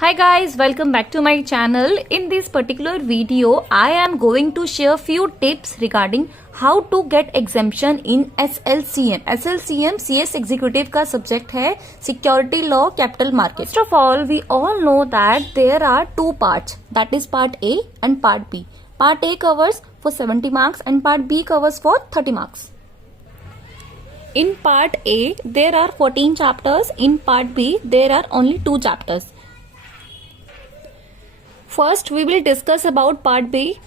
Hi guys, welcome back to my channel. In this particular video, I am going to share few tips regarding how to get exemption in SLCM. SLCM CS Executive का subject है Security Law Capital Market. First of all, we all know that there are two parts, that is part A and part B. Part A covers for 70 marks and part B covers for 30 marks. In part A, there are 14 chapters. In part B, there are only 2 chapters. First, we will discuss about part B.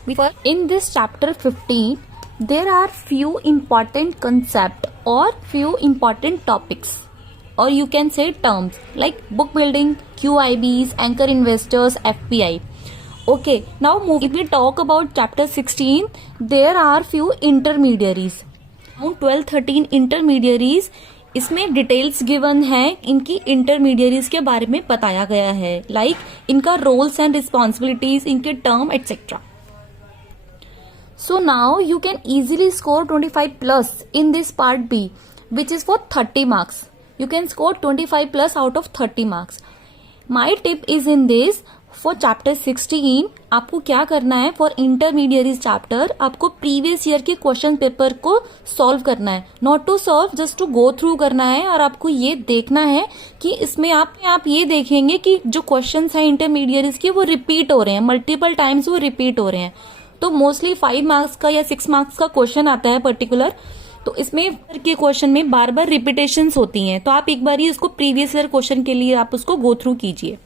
In this chapter 15, there are few important concepts or few important topics, or you can say terms like book building, QIBs, anchor investors, FPI. Okay, now if we talk about chapter 16, there are few intermediaries. 12-13 intermediaries इसमें details given है, इनकी intermediaries के बारे में बताया गया है, like इनका रोल्स एंड रिस्पॉन्सिबिलिटीज, इनके term etcetera. So now you can easily score 25 plus in this part B which is for 30 marks. You can score 25 plus out of 30 marks. My tip is in this for chapter 16. आपको क्या करना है फॉर intermediate chapter, आपको previous year के question paper को solve करना है. Not to solve, just to go through करना है. और आपको ये देखना है कि इसमें आप ये देखेंगे कि जो क्वेश्चंस हैं इंटरमीडिएट के वो रिपीट हो रहे हैं, मल्टीपल टाइम्स वो रिपीट हो रहे हैं. तो मोस्टली 5 मार्क्स का या 6 मार्क्स का क्वेश्चन आता है पर्टिकुलर, तो इसमें के क्वेश्चन में बार बार रिपीटेशंस होती हैं. तो आप एक बार ही उसको प्रीवियस ईयर क्वेश्चन के लिए आप उसको गो थ्रू कीजिए.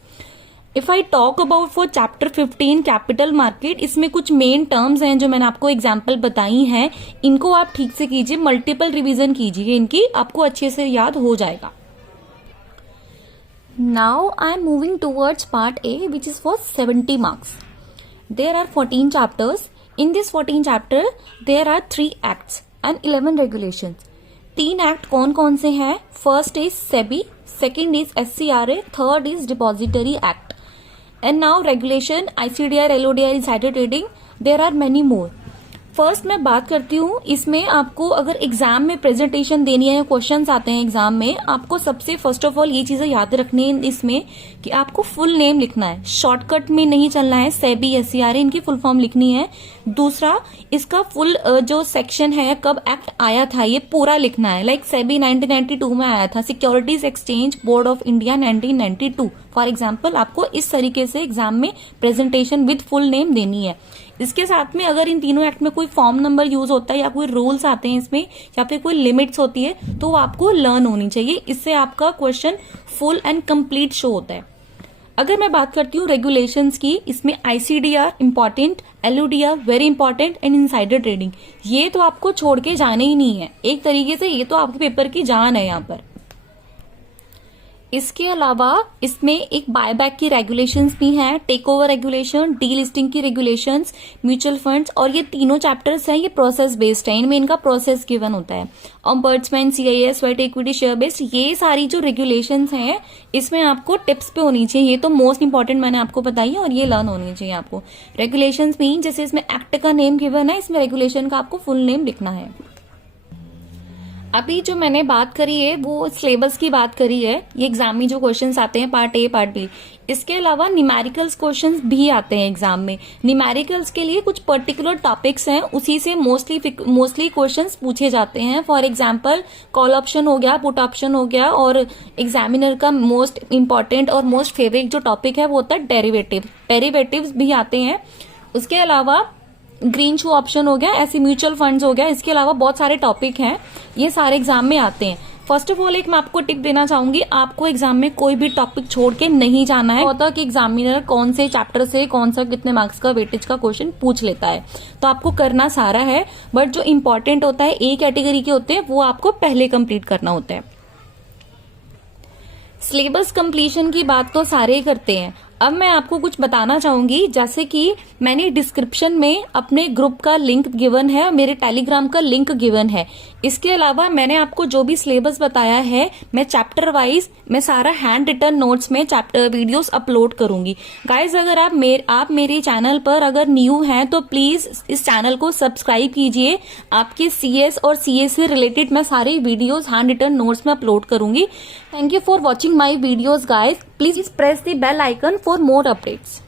If I talk about for chapter 15 capital market, इसमें कुछ मेन टर्म्स हैं जो मैंने आपको एग्जाम्पल बताई हैं, इनको आप ठीक से कीजिए, मल्टीपल रिवीजन कीजिए, इनकी आपको अच्छे से याद हो जाएगा. Now I am moving towards part A which is for 70 marks. There are 14 chapters. In this 14 chapter there are 3 acts and 11 regulations. 3 act कौन कौन से हैं? First is SEBI, second is SCRA, third is depository act. And now regulation, ICDR, LODR, insider trading, there are many more. First मैं बात करती हूँ, इसमें आपको अगर एग्जाम में प्रेजेंटेशन देनी है, क्वेश्चंस आते हैं एग्जाम में, आपको सबसे फर्स्ट ऑफ ऑल ये चीजें याद रखनी है इसमें कि आपको फुल नेम लिखना है, शॉर्टकट में नहीं चलना है. सेबी, SCRA इनकी फुल फॉर्म लिखनी है. दूसरा, इसका फुल जो सेक्शन है, कब एक्ट आया था, ये पूरा लिखना है. लाइक सेबी 1992 में आया था, securities exchange board of India 1992 for example. आपको इस तरीके से एग्जाम में प्रेजेंटेशन विद फुल नेम देनी है. इसके साथ में अगर इन तीनों एक्ट में कोई फॉर्म नंबर यूज होता है या कोई रूल्स आते हैं इसमें या फिर कोई लिमिट्स होती है, तो वो आपको लर्न होनी चाहिए. इससे आपका question full and complete show होता है. अगर मैं बात करती हूँ रेगुलेशंस की, इसमें ICDR important, LODR very important and insider trading, ये तो आपको छोड़ के जाने ही नहीं है. एक तरीके से ये तो आपके पेपर की जान है यहाँ पर. इसके अलावा इसमें एक बायबैक की रेगुलेशंस भी हैं, take over regulation, delisting की रेगुलेशंस, म्यूचुअल फंड्स, और ये तीनों चैप्टर्स हैं, ये प्रोसेस बेस्ड है, इनमें इनका प्रोसेस गिवन होता है. Ombudsman, CIS, sweat equity, share based, ये सारी जो रेगुलेशंस हैं इसमें आपको टिप्स पे होनी चाहिए. ये तो मोस्ट इंपॉर्टेंट मैंने आपको बताई है और ये लर्न होनी चाहिए आपको. रेगुलेशंस मीन जैसे इसमें एक्ट का नेम गिवन है, इसमें रेगुलेशन का आपको फुल नेम लिखना है. अभी जो मैंने बात करी है वो सिलेबस की बात करी है. ये एग्जाम में जो क्वेश्चंस आते हैं पार्ट ए, पार्ट बी, इसके अलावा न्यूमेरिकल्स क्वेश्चंस भी आते हैं एग्जाम में. न्यूमेरिकल्स के लिए कुछ पर्टिकुलर टॉपिक्स हैं, उसी से मोस्टली क्वेश्चंस पूछे जाते हैं. फॉर एग्जांपल कॉल ऑप्शन हो गया, पुट ऑप्शन हो गया, और एग्जामिनर का मोस्ट इंपॉर्टेंट और मोस्ट फेवरेट जो टॉपिक है वो होता है डेरिवेटिव्स भी आते हैं. उसके अलावा ग्रीन शू ऑप्शन हो गया, ऐसे म्यूचुअल फंड्स हो गया. इसके अलावा बहुत सारे टॉपिक हैं, ये सारे एग्जाम में आते हैं. फर्स्ट ऑफ ऑल एक मैं आपको टिप देना चाहूंगी, आपको एग्जाम में कोई भी टॉपिक छोड़ के नहीं जाना है. होता कि एग्जामिनर कौन से चैप्टर से कौन सा कितने मार्क्स का वेटेज का क्वेश्चन पूछ लेता है, तो आपको करना सारा है, बट जो इंपॉर्टेंट होता है, ए कैटेगरी के होते हैं, वो आपको पहले कंप्लीट करना होता है. सिलेबस कंप्लीशन की बात तो सारे करते हैं. अब मैं आपको कुछ बताना चाहूंगी, जैसे कि मैंने डिस्क्रिप्शन में अपने ग्रुप का लिंक गिवन है, मेरे टेलीग्राम का लिंक गिवन है. इसके अलावा मैंने आपको जो भी सिलेबस बताया है, मैं चैप्टर वाइज मैं सारा हैंड रिटन नोट्स में चैप्टर वीडियोस अपलोड करूंगी. गाइज, अगर आप मेरे चैनल पर अगर न्यू हैं तो प्लीज इस चैनल को सब्सक्राइब कीजिए. आपके CS और CA से रिलेटेड मैं सारे वीडियोस हैंड रिटन नोट्स में अपलोड करूंगी. Thank you for watching my videos guys. Please press the bell icon for more updates.